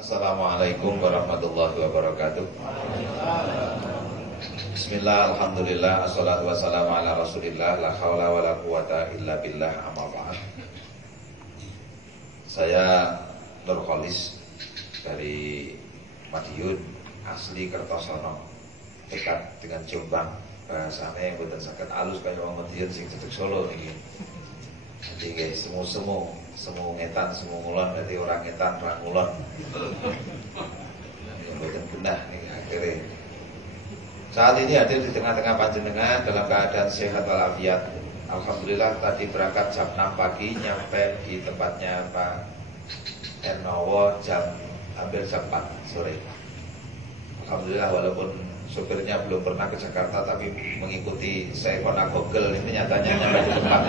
Assalamualaikum warahmatullahi wabarakatuh. Bismillah, alhamdulillah, assalatu wassalamu ala rasulillah, la hawla wa la quwata illa billah, amma ba'd. Saya Nur Kholis dari Madiun, asli Kertosono, dekat dengan Jombang. Bahasanya yang betul sangat halus kayak orang Madiun sing cedek Solo nih. Jadi guys, semu ngetan, semu ngulon, berarti orang ngetan, orang ngulon. Yang betul genah nih akhirnya. Saat ini hadir di tengah-tengah panjenengan dalam keadaan sehat walafiat. Alhamdulillah tadi berangkat jam 6 pagi, nyampe di tempatnya Pak Ernowo hampir jam 4 sore. Alhamdulillah walaupun sopirnya belum pernah ke Jakarta, tapi mengikuti seekona Google ini nyatanya nyampe di tempat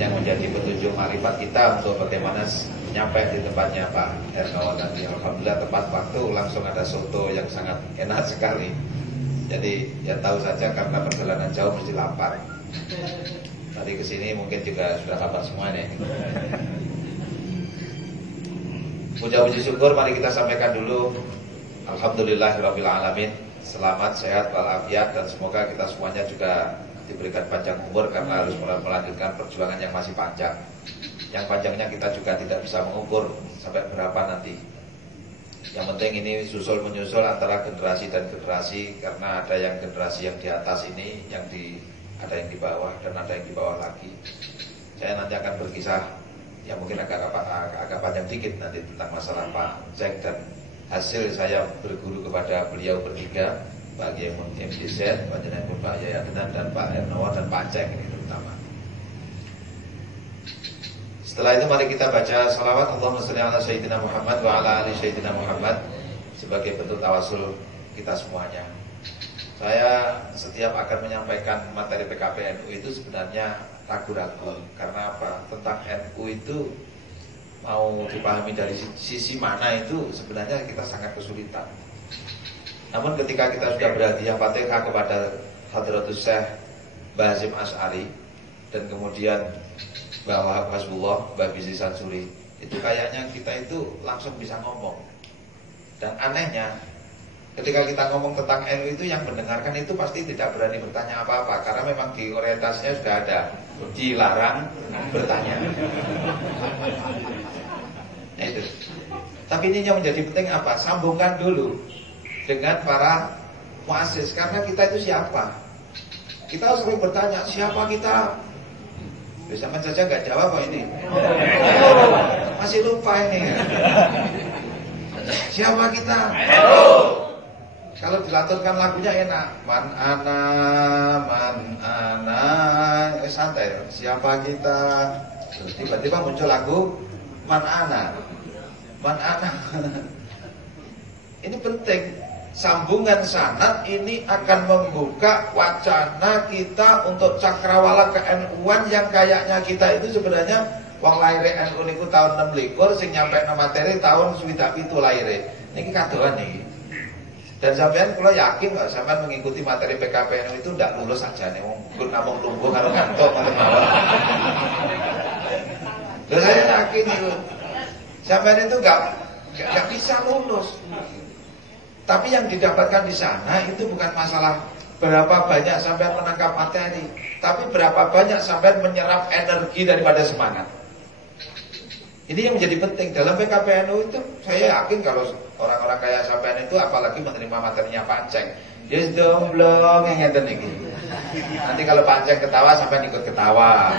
yang menjadi petunjuk marifat kita untuk bagaimana nyampe di tempatnya Pak Ernowo tadi. Alhamdulillah tepat waktu, langsung ada soto yang sangat enak sekali. Jadi ya tahu saja karena perjalanan jauh mesti lapar. Tadi kesini mungkin juga sudah lapar semua nih. Puja-puji syukur mari kita sampaikan dulu. Alhamdulillahirabbil alamin. Selamat, sehat, walafiat, dan semoga kita semuanya juga diberikan panjang umur karena harus melanjutkan perjuangan yang masih panjang. Yang panjangnya kita juga tidak bisa mengukur sampai berapa nanti. Yang penting ini susul-menyusul antara generasi dan generasi, karena ada yang generasi yang di atas ini, ada yang di bawah, dan ada yang di bawah lagi. Saya nanti akan berkisah yang mungkin agak panjang dikit nanti tentang masalah Pak Zeng dan hasil saya berguru kepada beliau bertiga, Pak Kiai MDZ, Pak Jenderal Pak Yaya Denan, dan Pak Ernowo dan Pak Ceng ini terutama. Setelah itu mari kita baca salawat Allahumma sholli ala sayyidina Muhammad wa ala ali sayyidina Muhammad sebagai bentuk tawasul kita semuanya. Saya setiap akan menyampaikan materi PKP NU itu sebenarnya ragu-ragu. Karena apa? Tentang NU itu mau dipahami dari sisi mana itu sebenarnya kita sangat kesulitan. Namun ketika kita sudah berhadiah Fatihah kepada Hadratus Syekh Mbah Hasyim Asy'ari dan kemudian Mbah Wahab Hasbullah, Mbah Bisri Sansuri, itu kayaknya kita itu langsung bisa ngomong. Dan anehnya ketika kita ngomong tentang NU itu yang mendengarkan itu pasti tidak berani bertanya apa-apa, karena memang di orientasinya sudah ada dilarang bertanya. Itu. Tapi ini yang menjadi penting apa? Sambungkan dulu dengan para muassis, karena kita itu siapa? Kita sering bertanya, siapa kita? Bisa saja nggak jawab kok ini. Masih lupa ini. Siapa kita? Kalau dilaturkan lagunya enak. Man ana, santai. Siapa kita? Terus tiba-tiba muncul lagu Man ana. Ini penting. Sambungan sanad ini akan membuka wacana kita untuk cakrawala ke-NU-an yang kayaknya kita itu sebenarnya wong lahir NU niku tahun 26 sing nyampe materi tahun 27 lahir. Niki kadoan niki. Dan sampean kula yakin kalau sampean mengikuti materi PKP NU itu ndak lulus aja nih wong namung tunggu karo ngantuk ngoten mawon. Lha saya yakin itu. Sampean itu enggak bisa lulus. Tapi yang didapatkan di sana itu bukan masalah berapa banyak sampean menangkap materi, tapi berapa banyak sampean menyerap energi daripada semangat. Ini yang menjadi penting dalam PKPNU itu. Saya yakin kalau orang-orang kayak sampean itu apalagi menerima materinya Pak Ceng, yes domblong ngeten iki. Nanti kalau Pak Ceng ketawa sampean ikut ketawa.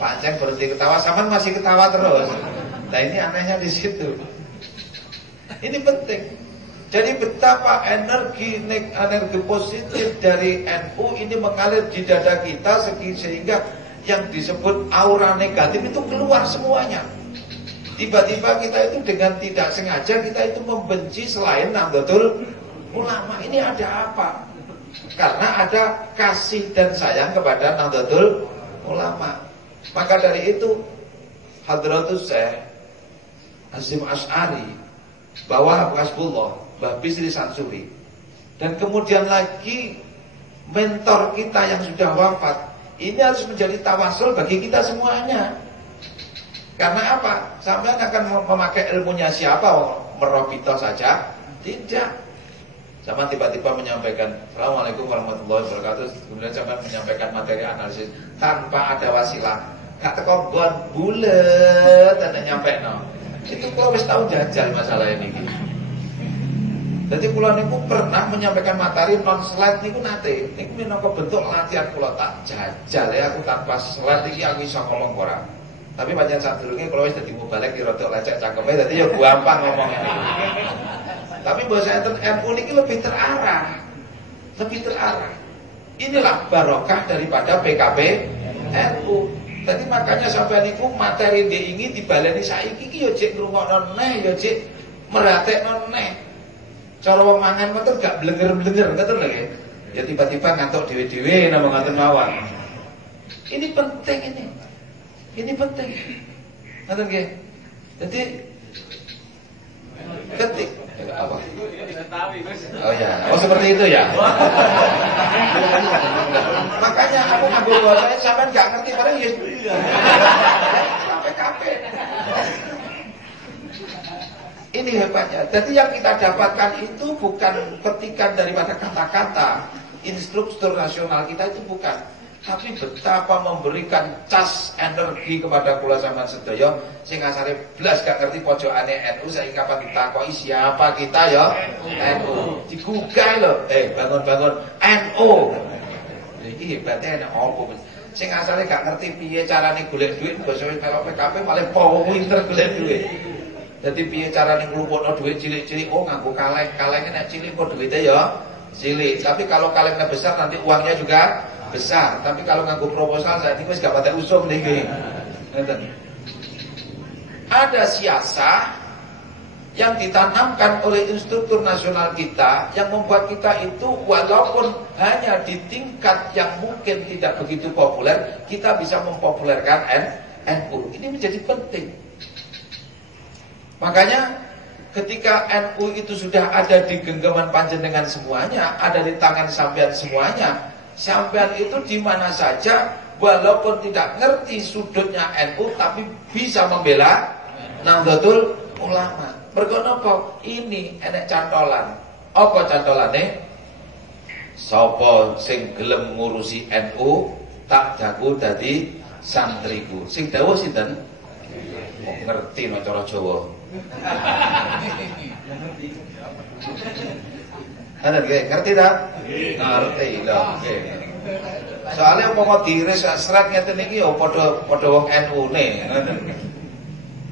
Pak Ceng berhenti ketawa sampean masih ketawa terus. Nah ini anehnya di situ. Ini penting. Jadi betapa energi positif dari NU ini mengalir di dada kita sehingga yang disebut aura negatif itu keluar semuanya. Tiba-tiba kita itu dengan tidak sengaja kita itu membenci selain Nahdlatul Ulama. Ini ada apa? Karena ada kasih dan sayang kepada Nahdlatul Ulama. Maka dari itu Hadratus Syekh Hasyim Asy'ari, Mbah Hasbullah, Mbah Bisri Sansuri, dan kemudian lagi mentor kita yang sudah wafat, ini harus menjadi tawasul bagi kita semuanya. Karena apa? Sampean akan memakai ilmunya siapa? Merobito saja? Tidak. Sama tiba-tiba menyampaikan Assalamualaikum warahmatullahi wabarakatuh. Kemudian sampean menyampaikan materi analisis tanpa ada wasilah. Gak teko gon bulet dan nyampe no. Itu kalau wis tahu jajal masalah ini. Jadi kula niku pernah menyampaikan materi non slide niku nate. Niku minangka bentuk latihan kula tak jajal ya aku tanpa slide iki aku iso ngomong ora. Tapi pancen sadurunge kula wis dadi mubalek di rodok lecek cangkeme dadi ya gampang ngomongnya. Tapi bahasa NU niki lebih terarah. Lebih terarah. Inilah barokah daripada PKB NU. Tadi makanya sampai niku materi diingi dibaleni saiki iki yo jek ngrungokno neh yo jek meratekno neh. Cara wong mangan metu gak blenger-blenger ngoten lho ya. Ya tiba-tiba ngantuk dhewe-dhewe napa ngoten mawon. Ini penting ini. Ini penting. Ngoten nggih. Jadi ketik apa? Oh ya, oh seperti itu ya. Makanya aku nganggo bahasa sampean gak ngerti bareng ya. Sampai kapan? Ini hebatnya. Jadi yang kita dapatkan itu bukan petikan daripada kata-kata. Instruktur nasional kita itu bukan. Tapi betapa memberikan cas energi kepada kula sampean sedaya sing asale blas gak ngerti pojokane NU saiki kapan ditakoki siapa kita ya NU. Digugah lho, bangun-bangun NU. Iki hebatnya ana opo. Sing asale gak ngerti piye carane golek duit basa melo PKP malah pinter golek duit. Jadi piye carane nglumpukno duit cilik-cilik nganggo kaleng. Kalengnya nek cilik kok duitnya ya cilik. Tapi kalau kalengnya besar nanti uangnya juga besar. Tapi kalau nganggo proposal saat ini wis gak patek usum niki. Ngoten. Ada siasah yang ditanamkan oleh instruktur nasional kita yang membuat kita itu walaupun hanya di tingkat yang mungkin tidak begitu populer, kita bisa mempopulerkan NU. Ini menjadi penting. Makanya ketika NU itu sudah ada di genggaman panjenengan semuanya, ada di tangan sampean semuanya, sampean itu di mana saja walaupun tidak ngerti sudutnya NU tapi bisa membela Nahdlatul Ulama. Mergo napa? Ini enek cantolan. Apa cantolane? Sapa sing gelem ngurusi NU tak daku dadi santriku. Sing dawuh sinten? Ngerti no cara Jawa. Ngerti tak? Ngerti lho. Soalnya umpama diiris seret ngeten iki ya padha wong NU-ne.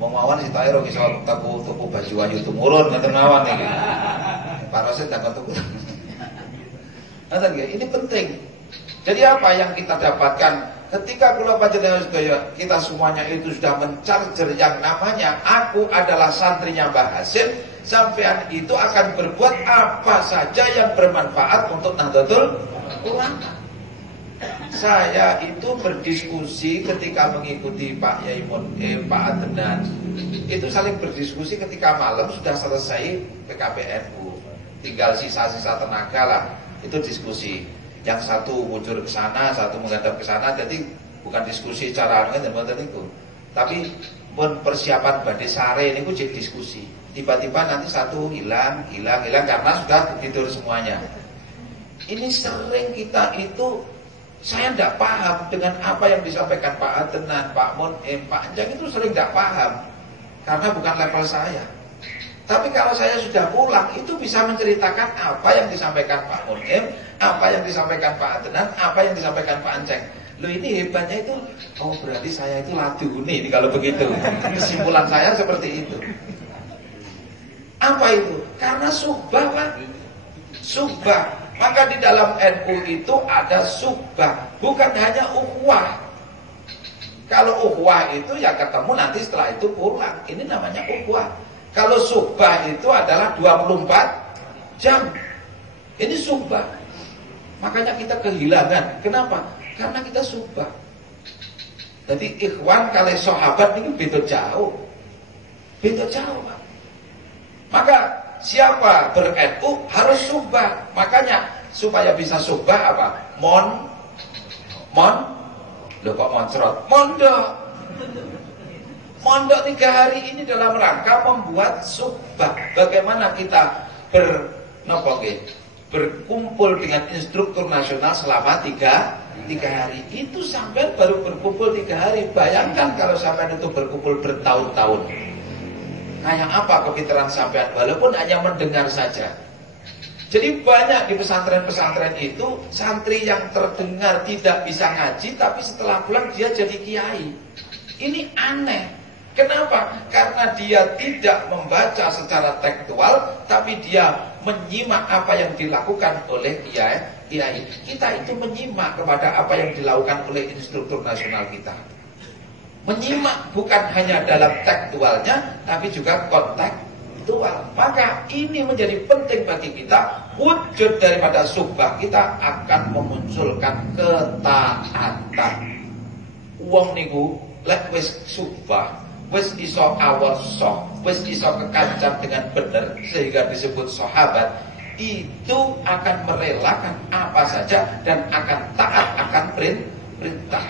Wong mawon sing tak ero iso tuku baju ayu tumurun ngeten mawon iki. Parose tak tuku. Ini penting. Jadi apa yang kita dapatkan? Ketika kula panjenengan sedaya kita semuanya itu sudah mencarger yang namanya aku adalah santrinya Mbah Hasim, sampean itu akan berbuat apa saja yang bermanfaat untuk Nahdlatul Ulama. Saya itu berdiskusi ketika mengikuti Pak Yai Pak Adenan. Itu saling berdiskusi ketika malam sudah selesai PKPNU. Tinggal sisa-sisa tenaga lah. Itu diskusi. Yang satu muncul ke sana, satu menghadap ke sana. Jadi bukan diskusi secara itu. Tapi pun persiapan badhe sare niku jadi diskusi. Tiba-tiba nanti satu hilang karena sudah tidur semuanya. Ini sering kita itu saya tidak paham dengan apa yang disampaikan Pak Adenan, Pak Pak Anjang itu sering tidak paham karena bukan level saya. Tapi kalau saya sudah pulang itu bisa menceritakan apa yang disampaikan Pak Munim, apa yang disampaikan Pak Adenan, apa yang disampaikan Pak Anjeng. Loh ini hebatnya itu, oh berarti saya itu laduni kalau begitu. Kesimpulan saya seperti itu. Apa itu? Karena subah Pak. Subah. Maka di dalam NU itu ada subah, bukan hanya ukhuwah. Kalau ukhuwah itu ya ketemu nanti setelah itu pulang. Ini namanya ukhuwah. Kalau subah itu adalah 24 jam. Ini subah. Makanya kita kehilangan. Kenapa? Karena kita subah. Jadi ikhwan kali sahabat ini beda jauh. Beda jauh Pak. Maka siapa ber-NU harus subah. Makanya supaya bisa subah apa? Loh kok moncrot? Mondok. Mondok 3 hari ini dalam rangka membuat suhbah. Bagaimana kita berkumpul dengan instruktur nasional selama 3 hari. Itu sampai baru berkumpul 3 hari. Bayangkan kalau sampai itu berkumpul bertahun-tahun. Kayak apa kepintaran sampean walaupun hanya mendengar saja. Jadi banyak di pesantren-pesantren itu santri yang terdengar tidak bisa ngaji, tapi setelah pulang dia jadi kiai. Ini aneh. Kenapa? Karena dia tidak membaca secara tekstual, tapi dia menyimak apa yang dilakukan oleh kiai. Kita itu menyimak kepada apa yang dilakukan oleh instruktur nasional kita. Menyimak bukan hanya dalam tekstualnya, tapi juga kontekstual. Maka ini menjadi penting bagi kita. Wujud daripada suhbah kita akan memunculkan ketaatan. Wong niku lek wis suhbah, wis iso awoso, wis iso kekancam dengan benar sehingga disebut sahabat, itu akan merelakan apa saja dan akan taat akan perintah.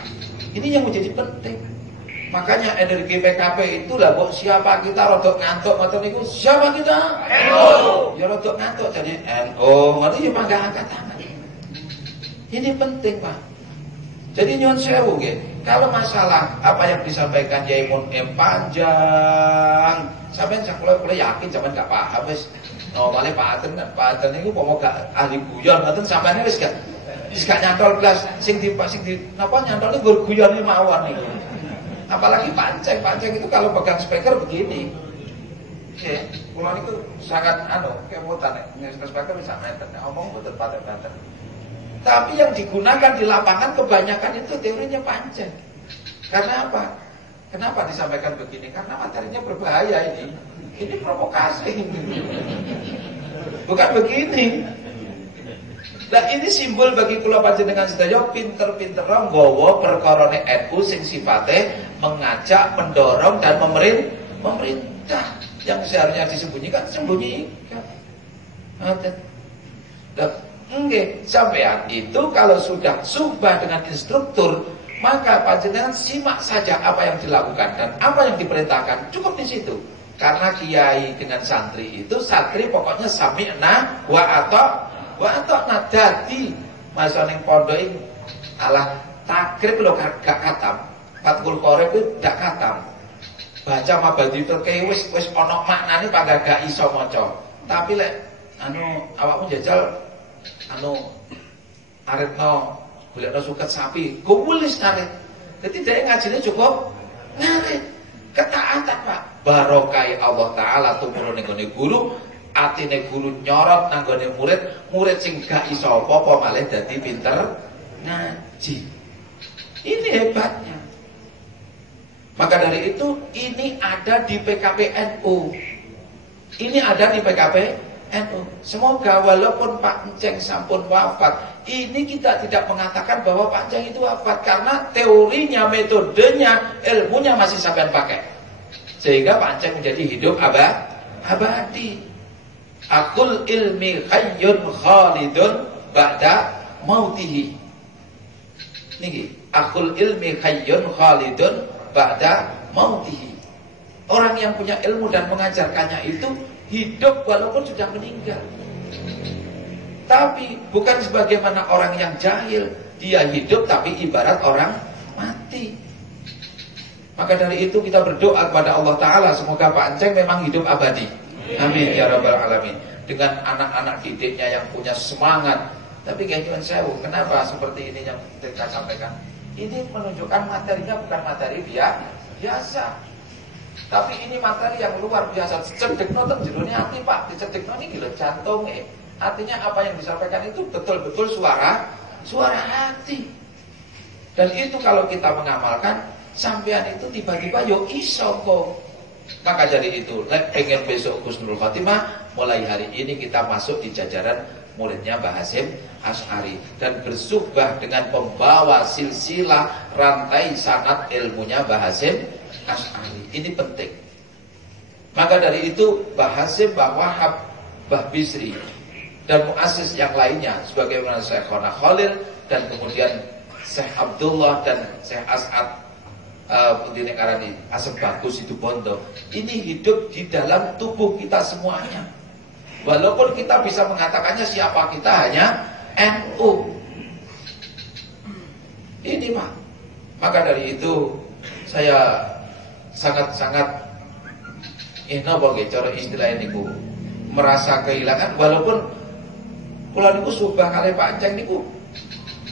Ini yang menjadi penting. Makanya energi PKP itulah kok siapa kita rodok ngantuk ngoten niku siapa kita? NU. Ya rodok ngantuk jadi NU, ngoten ya mangga angkat tangan. Ini penting, Pak. Jadi nyuwun sewu nggih. Kalau masalah apa yang disampaikan Yai Mun panjang, sampeyan kula yakin sampeyan gak paham wis. Normale Pak Aten niku pomo gak ahli guyon ngoten sampeyan wis gak nyantol blas sing di napa nyantol niku guyone mawon niku. Apalagi panceng itu kalau pegang speaker begini. Ya, kula niku sangat kemutan nek speaker bisa meter, omong betul paten-paten. Tapi yang digunakan di lapangan kebanyakan itu teorinya panceng. Karena apa? Kenapa disampaikan begini? Karena materinya berbahaya ini. Ini provokasi. Bukan begini. Nah ini simbol bagi kula panjenengan sedaya pinter-pinter nggawa perkarane NU sing sifate mengajak, mendorong dan memerintah. Yang seharusnya disembunyikan sembunyikan. Nggih, sampean itu kalau sudah suhbah dengan instruktur, maka panjenengan simak saja apa yang dilakukan dan apa yang diperintahkan, cukup di situ. Karena kiai dengan santri itu santri pokoknya sami'na wa ata'na dadi masa ning pondok iki alah takrib lho gak katam. Fathul Qorib itu gak katam. Baca mabadi terke wis ana maknane padha gak iso maca. Tapi lek awakmu jajal aritno golekno suket sapi, kuwulis narik. Dadi dhek ngajine cukup narik. Ketaatan, Pak. Barokai Allah taala tumurun ning guru. Atine guru nyorot nanggone murid sing gak iso apa-apa malah dadi pinter ngaji. Ini hebatnya. Maka dari itu ini ada di PKP NU. Ini ada di PKP NU. Semoga walaupun Pak Enceng sampun wafat, ini kita tidak mengatakan bahwa Pak Enceng itu wafat karena teorinya, metodenya, ilmunya masih sampean pakai. Sehingga Pak Enceng menjadi hidup abadi. Akul ilmi hayyun khalidun ba'da mautihi. Niki, akul ilmi hayyun khalidun ba'da mautihi. Orang yang punya ilmu dan mengajarkannya itu hidup walaupun sudah meninggal. Tapi bukan sebagaimana orang yang jahil, dia hidup tapi ibarat orang mati. Maka dari itu kita berdoa kepada Allah Ta'ala, semoga Pak Enceng memang hidup abadi. Amin ya rabbal alamin. Dengan anak-anak didiknya yang punya semangat. Tapi kayak cuman sewu, kenapa seperti ini yang kita sampaikan? Ini menunjukkan materinya bukan materi biasa. Tapi ini materi yang luar biasa. Cedekno teng jerone ati, Pak. Dicedekno niki lho jantunge. Artinya apa yang disampaikan itu betul-betul suara hati. Dan itu kalau kita mengamalkan, sampean itu tiba-tiba yo iso kok. Maka dari itu, pengen besok Husnul Khotimah, mulai hari ini kita masuk di jajaran muridnya Mbah Hasyim Asy'ari dan bersuhbah dengan pembawa silsilah rantai sanad ilmunya Mbah Hasyim Asy'ari. Ini penting. Maka dari itu Mbah Hasyim, Mbah Wahab, Mbah Bisri dan muassis yang lainnya sebagaimana Syekh Khona Khalil dan kemudian Syekh Abdullah dan Syekh As'ad putih karani asam bagus itu bondo. Ini hidup di dalam tubuh kita semuanya. Walaupun kita bisa mengatakannya siapa kita hanya NU. Ini Pak. Maka dari itu saya sangat-sangat cara istilah ini merasa kehilangan. Walaupun kula niku subah kali pancen niku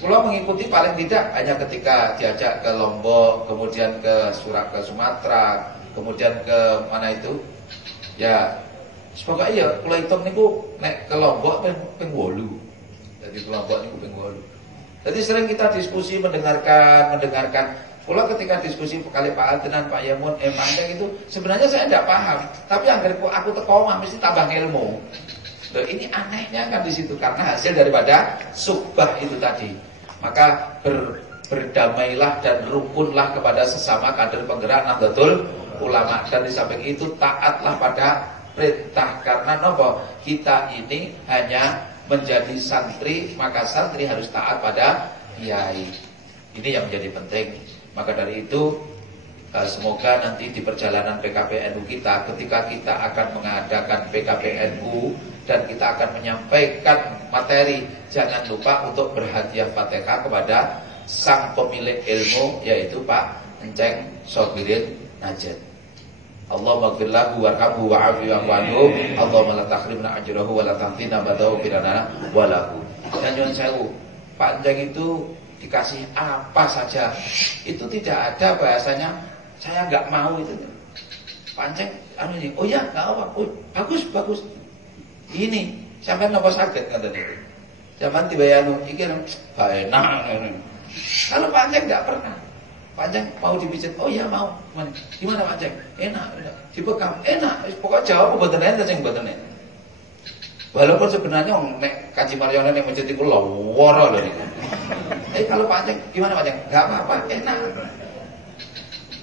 kula mengikuti paling tidak hanya ketika diajak ke Lombok, kemudian ke Sumatera, kemudian ke mana itu ya pokoknya ya kula hitung niku nek ke Lombok ping 8. Jadi ke Lombok niku ping 8. Jadi sering kita diskusi mendengarkan. Kula ketika diskusi kali Pak Adnan, Pak Yamun, Panceng itu sebenarnya saya tidak paham. Tapi yang aku teko mesti tambah ilmu. Loh, ini anehnya kan di situ karena hasil daripada suhbah itu tadi. Maka berdamailah dan rukunlah kepada sesama kader penggerak Nahdlatul Ulama, dan di samping itu taatlah pada perintah, karena nopo kita ini hanya menjadi santri, maka santri harus taat pada kiai. Ini yang menjadi penting. Maka dari itu semoga nanti di perjalanan PKPNU kita, ketika kita akan mengadakan PKPNU dan kita akan menyampaikan materi, jangan lupa untuk berhadiah Fatihah kepada sang pemilik ilmu, yaitu Pak Enceng Sobirin Najat. Allahumma ighfir lahu warhamhu wa'afi wa'fu anhu, Allahumma la tahrimna ajrahu wa la tahtina badahu firana wa lahu. Dan nyuwun sewu, Pak Enceng itu dikasih apa saja, itu tidak ada bahasanya saya nggak mau itu. Panceng ini, oh ya nggak apa, oh, bagus. Ini sampai nopo sakit kata dia. Zaman tibayanu ikir enak. Kalau Panceng nggak pernah. Panceng mau dipijat, oh ya mau. Gimana Panceng? Enak. Dibekam, enak. Pokoknya jawab mboten enten sing mboten enten. Walaupun sebenarnya nek Kaji Mariono ning masjid iku lawara lho niku. Kalau Panceng gimana Panceng? Enggak apa-apa, enak.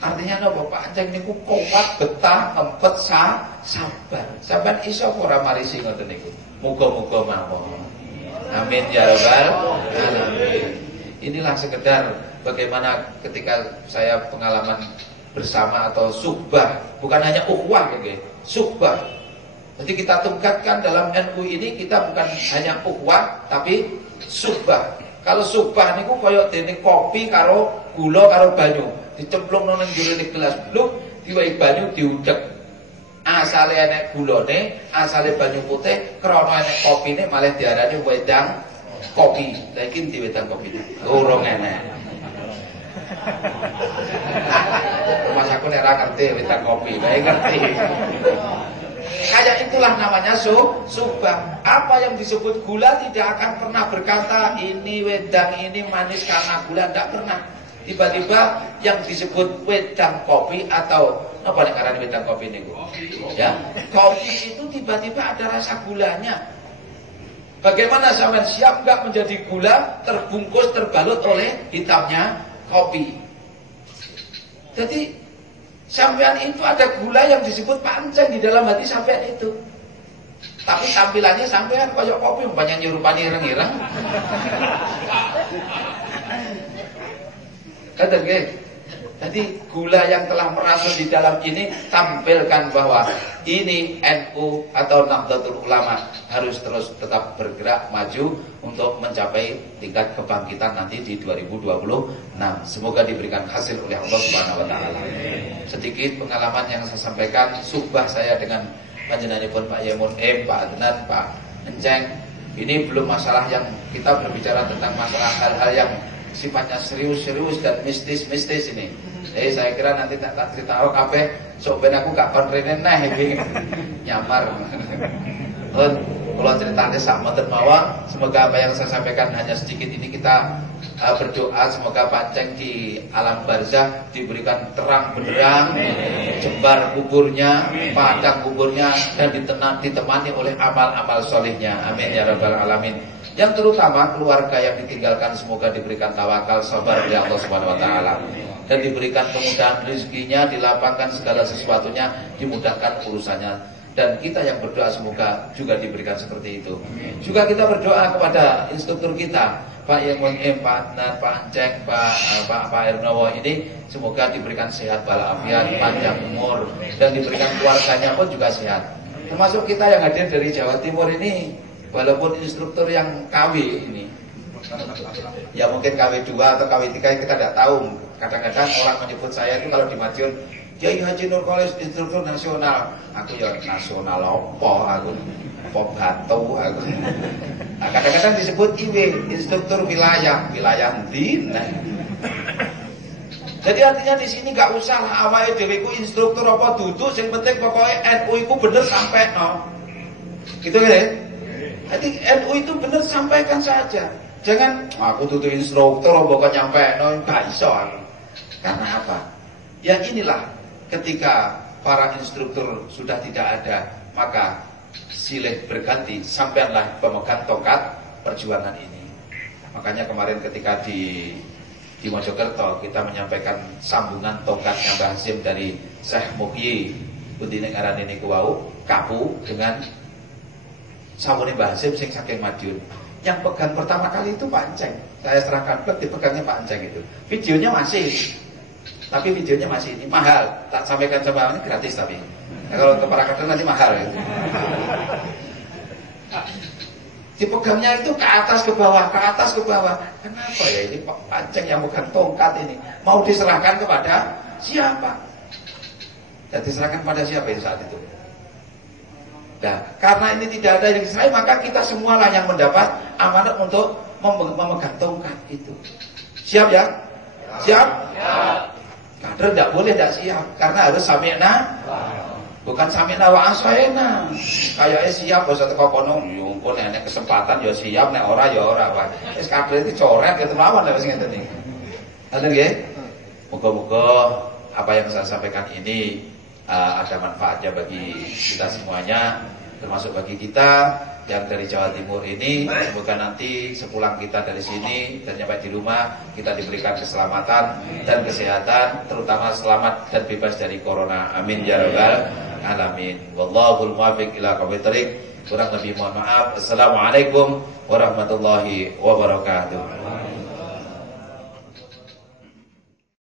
Artinya napa Panceng niku kuat, betah, empet, sabar. Sampeyan iso ora marisi ngoten niku. Muga-muga mawon. Amin ya rabbal alamin. Inilah sekedar bagaimana ketika saya pengalaman bersama atau suhbah, bukan hanya ukhuwah nggih, suhbah. Jadi kita tingkatkan dalam NU ini, kita bukan hanya ukhuwah tapi suhbah. Kalau suhbah niku koyo dene kopi karo gula karo banyu, dicemplungno ning jero gelas bluk, diwehi banyu diudhek. Asale enek gulane, asale banyu putih, krana enek kopine malah diarani wedang kopi. Lah iki ndi wedang kopine? Urung enek. Mas aku nek ra ngerti wedang kopi, bae ngerti. Kayak itulah namanya suhbah. Apa yang disebut gula tidak akan pernah berkata ini wedang ini manis karena gula, tidak pernah. Tiba-tiba yang disebut wedang kopi atau apa nih karena wedang kopi ini? Ya, kopi itu tiba-tiba ada rasa gulanya. Bagaimana sampean siap nggak menjadi gula terbungkus terbalut oleh hitamnya kopi? Jadi sampean itu ada gula yang disebut pancen di dalam hati sampean itu. Tapi tampilannya sampean koyok kopi banyak nyerupani ireng-ireng. Kata nggih. Jadi gula yang telah merasuk di dalam ini tampilkan bahwa ini NU atau Nahdlatul Ulama harus terus tetap bergerak maju untuk mencapai tingkat kebangkitan nanti di 2026. Semoga diberikan hasil oleh Allah Subhanahu wa taala. Sedikit pengalaman yang saya sampaikan, suhbah saya dengan panjenenganipun Pak Yamun, Pak Adnan, Pak Enceng. Ini belum masalah yang kita berbicara tentang masalah hal-hal yang sifatnya serius-serius dan mistis-mistis ini. Jadi saya kira nanti tak cerita kabeh sok ben aku gak kon rene neh iki nyamar. Kalau ceritanya sama terbawa, semoga apa yang saya sampaikan hanya sedikit ini kita berdoa semoga Panceng di alam barzah diberikan terang benderang, jembar kuburnya, padang kuburnya, dan ditemani oleh amal-amal solehnya. Amin ya rabbal alamin. Yang terutama keluarga yang ditinggalkan semoga diberikan tawakal, sabar dari Allah Subhanahu wa taala, dan diberikan kemudahan rezekinya, dilapangkan segala sesuatunya, dimudahkan urusannya. Dan kita yang berdoa semoga juga diberikan seperti itu. Juga kita berdoa kepada instruktur kita, Pak Yemun M, Pak Adnan, Pak Ceng, Pak Ernowo ini semoga diberikan sehat walafiat, panjang umur, dan diberikan keluarganya pun juga sehat. Termasuk kita yang hadir dari Jawa Timur ini, walaupun instruktur yang KW ini, ya mungkin KW 2 atau KW 3 kita tidak tahu. Kadang-kadang orang menyebut saya itu kalau di Madiun, Kiai Haji Nur Kholis instruktur nasional. Aku ya nasional opo aku. Opo batu aku. Nah, kadang-kadang disebut IW, instruktur wilayah endi. Nah. Jadi artinya di sini gak usah awake dhewe ku instruktur apa duduk, sing penting pokoknya NU iku bener sampai no. Gitu ya. Jadi NU itu bener sampaikan saja. Jangan aku duduk instruktur apa kok nyampe no, gak iso aku. Karena apa? Ya inilah ketika para instruktur sudah tidak ada, maka silih berganti, sampailah pemegang tongkat perjuangan ini. Makanya kemarin ketika di Mojokerto kita menyampaikan sambungan tongkatnya Mbah Hasim dari Syekh Muhyi Bundine ngaran ini kuwau kapu dengan sawune Mbah Hasim sing saking Madiun. Yang pegang pertama kali itu Pak Enceng. Saya serahkan plet dipegangnya Pak Enceng itu. Videonya masih. Tapi videonya masih ini mahal. Tak sampaikan sama ini gratis tapi. Nah, kalau ke para kader nanti mahal gitu. Dipegangnya itu ke atas ke bawah, ke atas ke bawah. Kenapa ya ini Pak Enceng yang pegang tongkat ini mau diserahkan kepada siapa? Dan diserahkan pada siapa itu saat itu? Nah, karena ini tidak ada yang diserahkan, maka kita semualah yang mendapat amanat untuk memegang tongkat itu. Siap ya? Siap? Siap. Kader tidak boleh tidak siap, karena harus sami'na, bukan sami'na wa asayna. Kayaknya siap bos teko kono, yumpun nek kesempatan ya siap, nek ora ya ora wae. Wis kader iki coret gitu mawon wis ngeten iki. Ngoten nggih? Moga-moga apa yang saya sampaikan ini ada manfaatnya bagi kita semuanya, termasuk bagi kita yang dari Jawa Timur ini. Semoga nanti sepulang kita dari sini dan sampai di rumah kita diberikan keselamatan dan kesehatan, terutama selamat dan bebas dari corona. Amin ya rabbal alamin. Wallahul muwaffiq ila aqwamit thoriq. Kurang lebih mohon maaf. Assalamualaikum warahmatullahi wabarakatuh.